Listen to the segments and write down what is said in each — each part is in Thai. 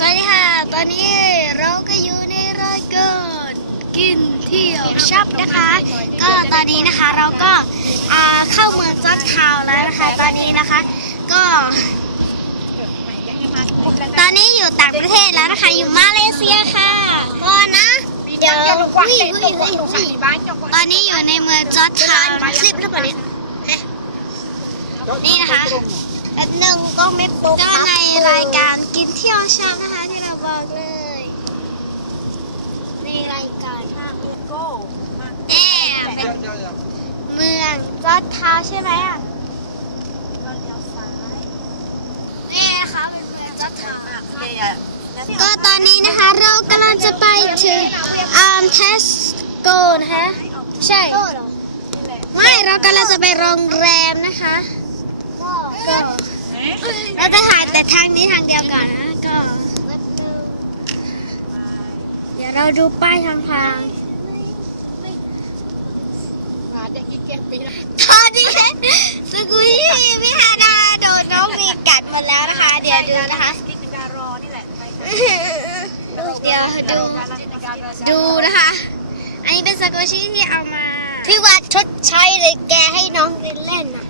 สวัสดีค่ะ ตอนนี้เราก็อยู่ในรายการกินเที่ยวช็อปนะคะ ก็ตอนนี้นะคะเราก็เข้าเมืองจอร์จทาวแล้วนะคะ ตอนนี้นะคะ ก็ ตอนนี้อยู่ต่างประเทศแล้วนะคะ อยู่มาเลเซียค่ะก็นะเดี๋ยววิ่งวิ่งวิ่งวิ่งตอนนี้อยู่ในเมืองจอร์จทาวคลิปแล้วเปล่าเนี่ยนี่นะคะแป๊บหนึ่งก็ไม่ปุ๊บก็ในรายการ เที่ยวชอบนะคะที่เราบอกเลย ในรายการห้าโก้แอบเป็นเมืองจอดเท้าใช่ไหมอะเราเลี้ยวซ้ายนี่นะคะเป็นเมืองจอดเท้าก็ตอนนี้นะคะเรากำลังจะไปถึงอ่าเทสโกนะคะ ใช่ ไม่เรากำลังจะไปโรงแรมนะคะก็ เราจะถ่ายแต่ทางนี้ทางเดียวก่อนนะก็ เดี๋ยวเราดูป้ายทางทางตอนนี้สกุยพี่ฮาดาโดนน้องมีกัดหมดแล้วนะคะ เดี๋ยวดูนะคะกินการอนี่แหละเดี๋ยวดูดูนะคะ อันนี้เป็นสกุชี่ที่เอามา พี่วัดชดใช้เลยแกให้น้องเล่นอะ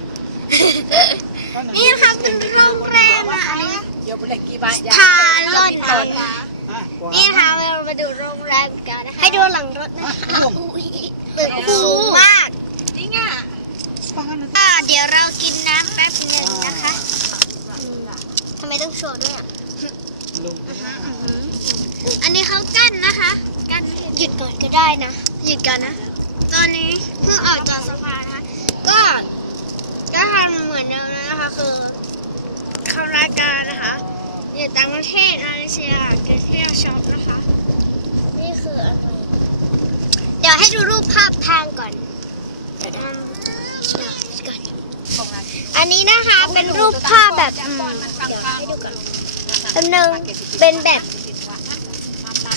นี่นะคะเป็นโรงแรมอะอันนี้เดี๋ยวไปเลยกี่บาทพาล่อนอะนี่นะคะเรามาดูโรงแรมกันนะคะให้ดูหลังรถนะคะอุ๊ยตึกสูงมากจริงอะเดี๋ยวเรากินน้ำแป๊บหนึ่งนะคะทำไมต้องโชว์ด้วยอะอันนี้เขากั้นนะคะกั้นหยุดก่อนก็ได้นะ หยุดก่อนนะ ตอนนี้เพิ่งออกจากสภานะคะก็ ก็ทำเหมือนเดิมนะคะ คือเข้ารายการนะคะอยู่ต่างประเทศมาเลเซียกินเที่ยวช็อปนะคะ นี่คืออะไรเดี๋ยวให้ดูรูปภาพทางก่อนอันนี้นะคะเป็นรูปภาพแบบเดี๋ยวให้ดูก่อนอันหนึ่งเป็นแบบ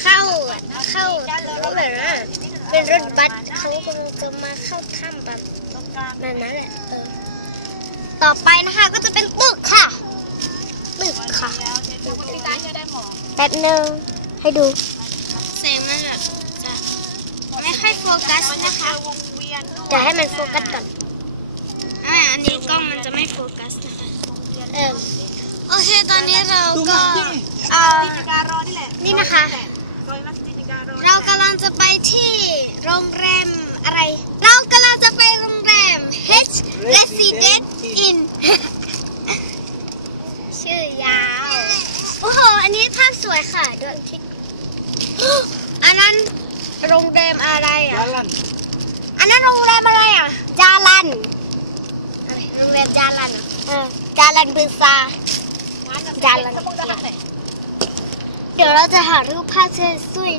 เข้าเข้าก็แบบว่าเป็นรถบัสเขากำลังจะมาเข้าถ้ำแบบตรงกลางนั่นนั่นแหละเออ ต่อไปนะคะก็จะเป็นตึกค่ะ ตึกค่ะแล้วเดี๋ยวคุณพี่ตาจะได้หมอแป๊บหนึ่งให้ดูแสงมันแบบจะไม่ค่อยโฟกัสนะคะวงเวียนเดี๋ยวให้มันโฟกัสก่อนอ่าอันนี้กล้องมันจะไม่โฟกัสนะคะเออโอเคตอนนี้เราก็เอ่อจิการอนี่แหละนี่นะคะโดยมักจิการอเรากำลังจะไปที่โรงแรมอะไร เรากำลังจะไปโรงแรม H Resident Inn ชื่อยาว โอ้โห อันนี้ภาพสวยค่ะดวงอาทิตย์อันนั้นโรงแรมอะไรอะ Jalan. อันนั้นโรงแรมอะไรอะ จารันอะไรโรงแรมจารันอะเออจารันพืนซาจานละสมุนไพรเดี๋ยวเราจะหารูปภาพสวยๆ